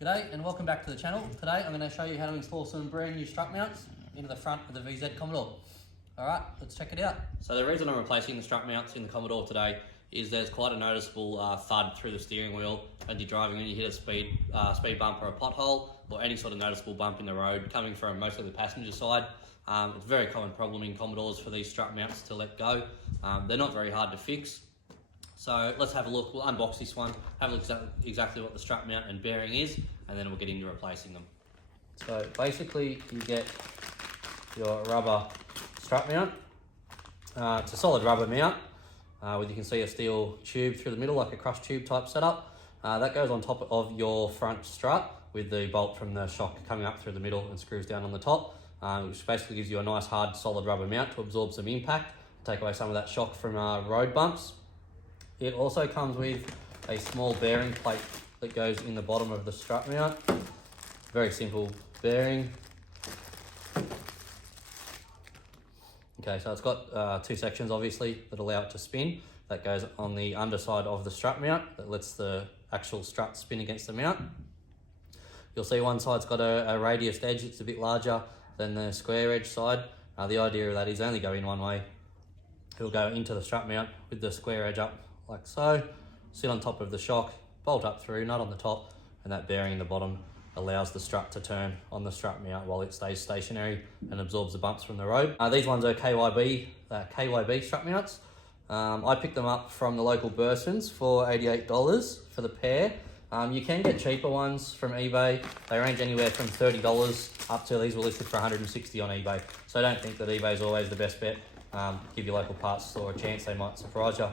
G'day and welcome back to the channel. Today I'm going to show you how to install some brand new strut mounts into the front of the VZ Commodore. Alright, let's check it out. So the reason I'm replacing the strut mounts in the Commodore today is there's quite a noticeable thud through the steering wheel when you're driving and you hit a speed bump or a pothole or any sort of noticeable bump in the road coming from mostly the passenger side. It's a very common problem in Commodores for these strut mounts to let go. They're not very hard to fix. So let's have a look. We'll unbox this one, have a look at exactly what the strut mount and bearing is, and then we'll get into replacing them. So basically you get your rubber strut mount. It's a solid rubber mount with, you can see, a steel tube through the middle, like a crush tube type setup. That goes on top of your front strut with the bolt from the shock coming up through the middle and screws down on the top, which basically gives you a nice hard solid rubber mount to absorb some impact, take away some of that shock from road bumps. It also comes with a small bearing plate that goes in the bottom of the strut mount. Very simple bearing. Okay, so it's got two sections obviously that allow it to spin. That goes on the underside of the strut mount that lets the actual strut spin against the mount. You'll see one side's got a radiused edge that's a bit larger than the square edge side. The idea of that is only go in one way. It'll go into the strut mount with the square edge up like so, sit on top of the shock, bolt up through, nut on the top, and that bearing in the bottom allows the strut to turn on the strut mount while it stays stationary and absorbs the bumps from the road. These ones are KYB strut mounts. I picked them up from the local Bursons for $88 for the pair. You can get cheaper ones from eBay. They range anywhere from $30 up to, these were listed for $160 on eBay. So I don't think that eBay is always the best bet. Give your local parts store a chance, they might surprise you.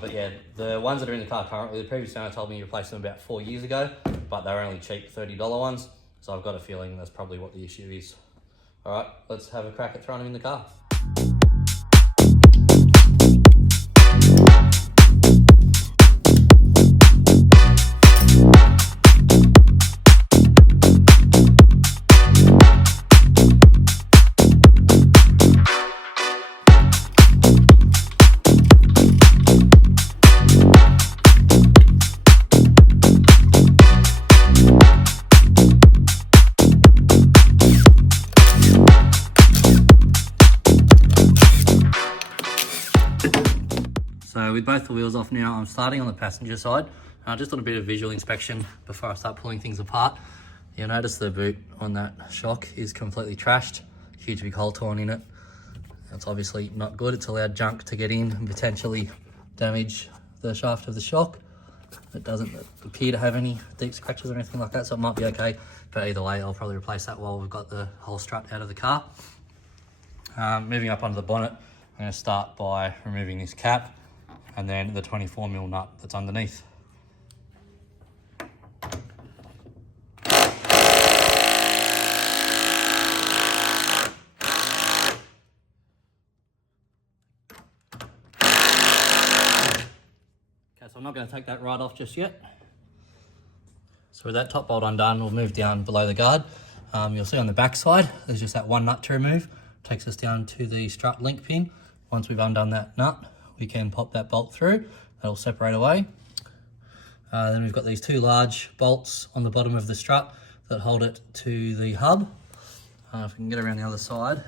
But yeah, the ones that are in the car currently, the previous owner told me you replaced them about 4 years ago, but they were only cheap $30 ones. So I've got a feeling that's probably what the issue is. All right, let's have a crack at throwing them in the car. So with both the wheels off now, I'm starting on the passenger side. Just on a bit of visual inspection before I start pulling things apart. You'll notice the boot on that shock is completely trashed. Huge big hole torn in it. That's obviously not good. It's allowed junk to get in and potentially damage the shaft of the shock. It doesn't appear to have any deep scratches or anything like that, so it might be okay. But either way, I'll probably replace that while we've got the whole strut out of the car. Moving up onto the bonnet, I'm going to start by removing this cap and then the 24mm nut that's underneath. Okay, so I'm not going to take that right off just yet. So with that top bolt undone, we'll move down below the guard. You'll see on the back side, there's just that one nut to remove. Takes us down to the strut link pin. Once we've undone that nut, we can pop that bolt through. That'll separate away. Then we've got these two large bolts on the bottom of the strut that hold it to the hub. If we can get around the other side,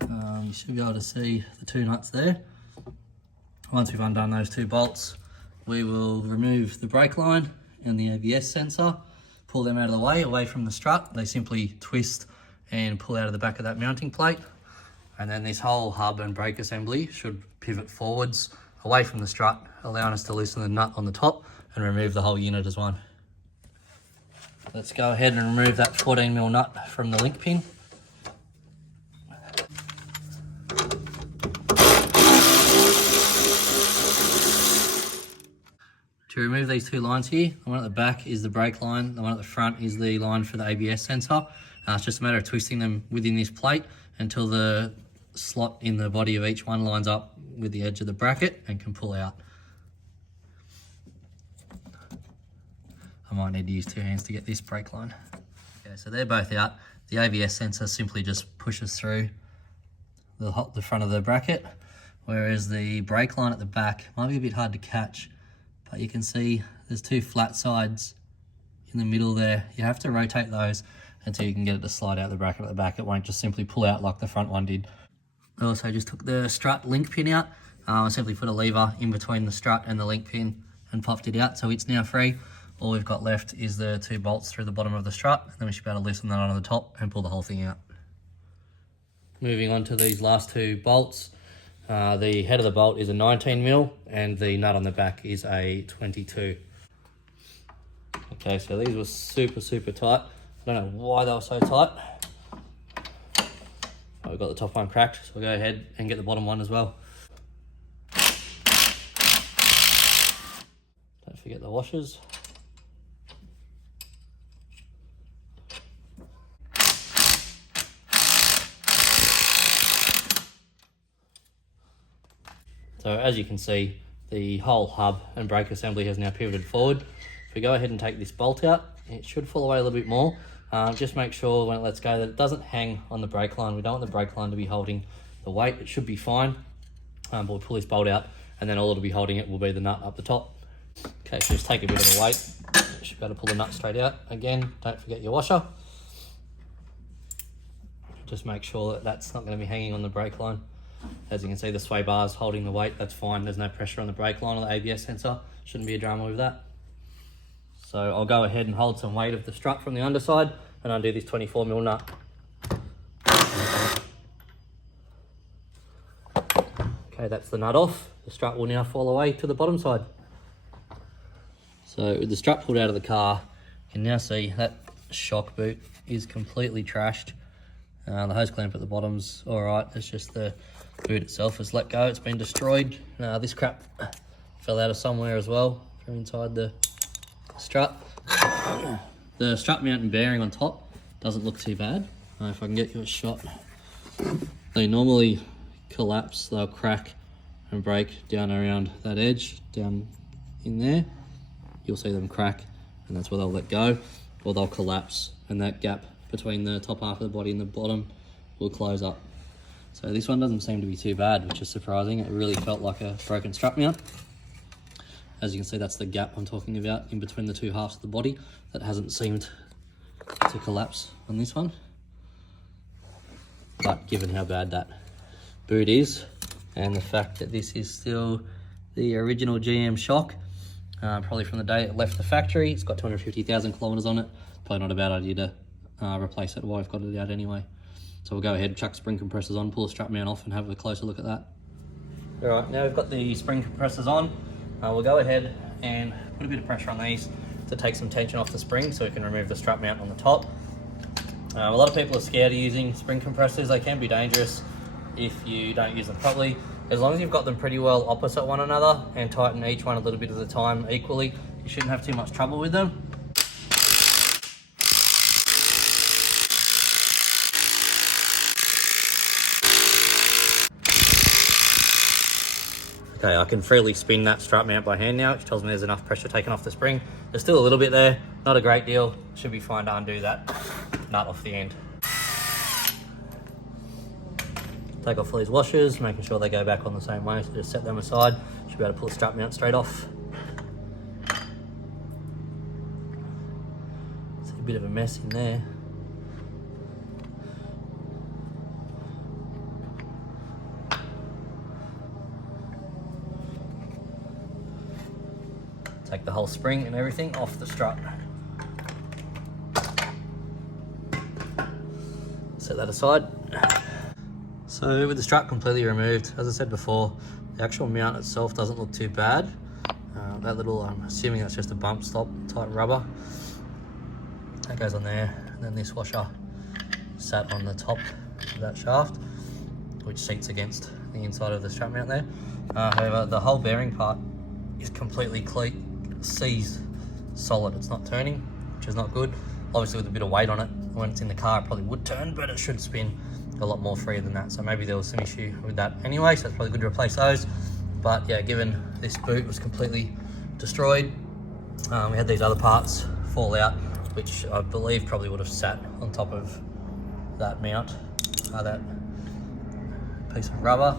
you should be able to see the two nuts there. Once we've undone those two bolts, we will remove the brake line and the ABS sensor, pull them out of the way, away from the strut. They simply twist and pull out of the back of that mounting plate. And then this whole hub and brake assembly should pivot forwards away from the strut, allowing us to loosen the nut on the top and remove the whole unit as one. Let's go ahead and remove that 14mm nut from the link pin. To remove these two lines here, the one at the back is the brake line, the one at the front is the line for the ABS sensor. It's just a matter of twisting them within this plate until the slot in the body of each one lines up with the edge of the bracket and can pull out. I might need to use two hands to get this brake line. Okay, so they're both out. The ABS sensor simply just pushes through the front of the bracket, whereas the brake line at the back might be a bit hard to catch, but you can see there's two flat sides in the middle there, you have to rotate those until you can get it to slide out the bracket at the back. It won't just simply pull out like the front one did. I also just took the strut link pin out. I simply put a lever in between the strut and the link pin and popped it out, so it's now free. All we've got left is the 2 bolts through the bottom of the strut, and then we should be able to loosen that onto the top and pull the whole thing out. Moving on to these last 2 bolts. The head of the bolt is a 19mm and the nut on the back is a 22. Okay, so these were super tight. I don't know why they were so tight. Oh, we've got the top one cracked, so we'll go ahead and get the bottom one as well. Don't forget the washers. So as you can see, the whole hub and brake assembly has now pivoted forward. If we go ahead and take this bolt out, it should fall away a little bit more. Just make sure when it lets go that it doesn't hang on the brake line. We don't want the brake line to be holding the weight. It should be fine. But we'll pull this bolt out, and then all it'll be holding it will be the nut up the top. Okay, so just take a bit of the weight. You should be able to pull the nut straight out. Again, don't forget your washer. Just make sure that that's not going to be hanging on the brake line. As you can see, the sway bar is holding the weight. That's fine. There's no pressure on the brake line or the ABS sensor. Shouldn't be a drama with that. So I'll go ahead and hold some weight of the strut from the underside and undo this 24mm nut. Okay, that's the nut off. The strut will now fall away to the bottom side. So with the strut pulled out of the car, you can now see that shock boot is completely trashed. The hose clamp at the bottom's all right. It's just the boot itself has let go. It's been destroyed. This crap fell out of somewhere as well from inside the strut. The strut mount and bearing on top doesn't look too bad. If I can get you a shot. They normally collapse, they'll crack and break down around that edge, down in there. You'll see them crack, and that's where they'll let go, or they'll collapse, and that gap between the top half of the body and the bottom will close up. So this one doesn't seem to be too bad, which is surprising. It really felt like a broken strut mount. As you can see, that's the gap I'm talking about in between the 2 halves of the body that hasn't seemed to collapse on this one. But given how bad that boot is, and the fact that this is still the original GM shock, probably from the day it left the factory, it's got 250,000 kilometers on it. Probably not a bad idea to replace it while I've got it out anyway. So we'll go ahead, chuck spring compressors on, pull the strut mount off and have a closer look at that. All right, now we've got the spring compressors on. We'll go ahead and put a bit of pressure on these to take some tension off the spring so we can remove the strut mount on the top. A lot of people are scared of using spring compressors. They can be dangerous if you don't use them properly. As long as you've got them pretty well opposite one another and tighten each one a little bit at a time equally, you shouldn't have too much trouble with them. Okay, I can freely spin that strut mount by hand now, which tells me there's enough pressure taken off the spring. There's still a little bit there, not a great deal. Should be fine to undo that nut off the end. Take off all these washers, making sure they go back on the same way, so just set them aside. Should be able to pull the strut mount straight off. It's a bit of a mess in there. Take the whole spring and everything off the strut. Set that aside. So with the strut completely removed, as I said before, the actual mount itself doesn't look too bad. That little, I'm assuming that's just a bump stop type rubber. That goes on there, and then this washer sat on the top of that shaft, which seats against the inside of the strut mount there. However, the whole bearing part is completely seized solid. It's not turning, which is not good. Obviously with a bit of weight on it, when it's in the car it probably would turn, but it should spin a lot more freer than that. So maybe there was some issue with that anyway, so it's probably good to replace those. But yeah, given this boot was completely destroyed, we had these other parts fall out, which I believe probably would have sat on top of that mount, that piece of rubber.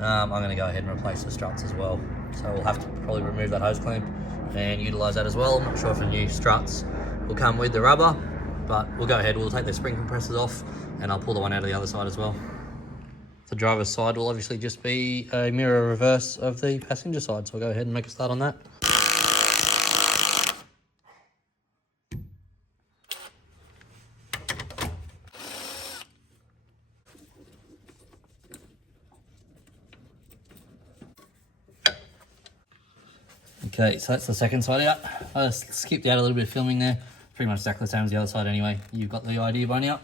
I'm going to go ahead and replace the struts as well. So we'll have to probably remove that hose clamp and utilise that as well. I'm not sure if a new struts will come with the rubber, but we'll go ahead, we'll take the spring compressors off and I'll pull the one out of the other side as well. The driver's side will obviously just be a mirror reverse of the passenger side, so I'll go ahead and make a start on that. Okay, so that's the second side out. I just skipped out a little bit of filming there. Pretty much exactly the same as the other side anyway. You've got the idea by now.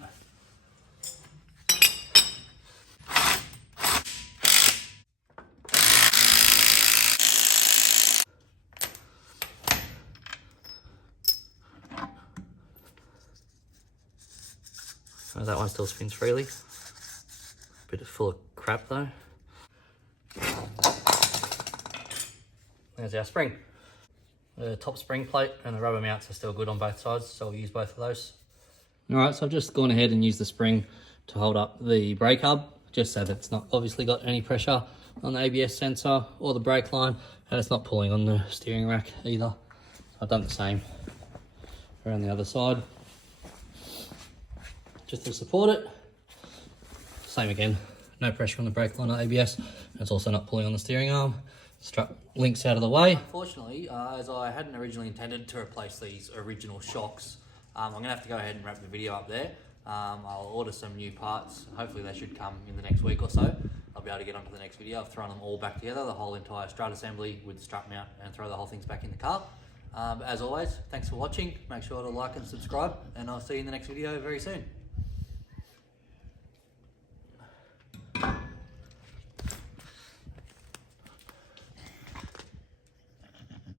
Oh, that one still spins freely. Bit full of crap though. There's our spring. The top spring plate and the rubber mounts are still good on both sides, so we'll use both of those. Alright, so I've just gone ahead and used the spring to hold up the brake hub, just so that it's not obviously got any pressure on the ABS sensor or the brake line, and it's not pulling on the steering rack either. So I've done the same around the other side, just to support it. Same again, no pressure on the brake line or ABS, and it's also not pulling on the steering arm. Strap links out of the way. Unfortunately, as I hadn't originally intended to replace these original shocks, I'm going to have to go ahead and wrap the video up there. I'll order some new parts. Hopefully they should come in the next week or so. I'll be able to get onto the next video. I've thrown them all back together, the whole entire strut assembly with the strut mount, and throw the whole things back in the car. As always, thanks for watching. Make sure to like and subscribe, and I'll see you in the next video very soon.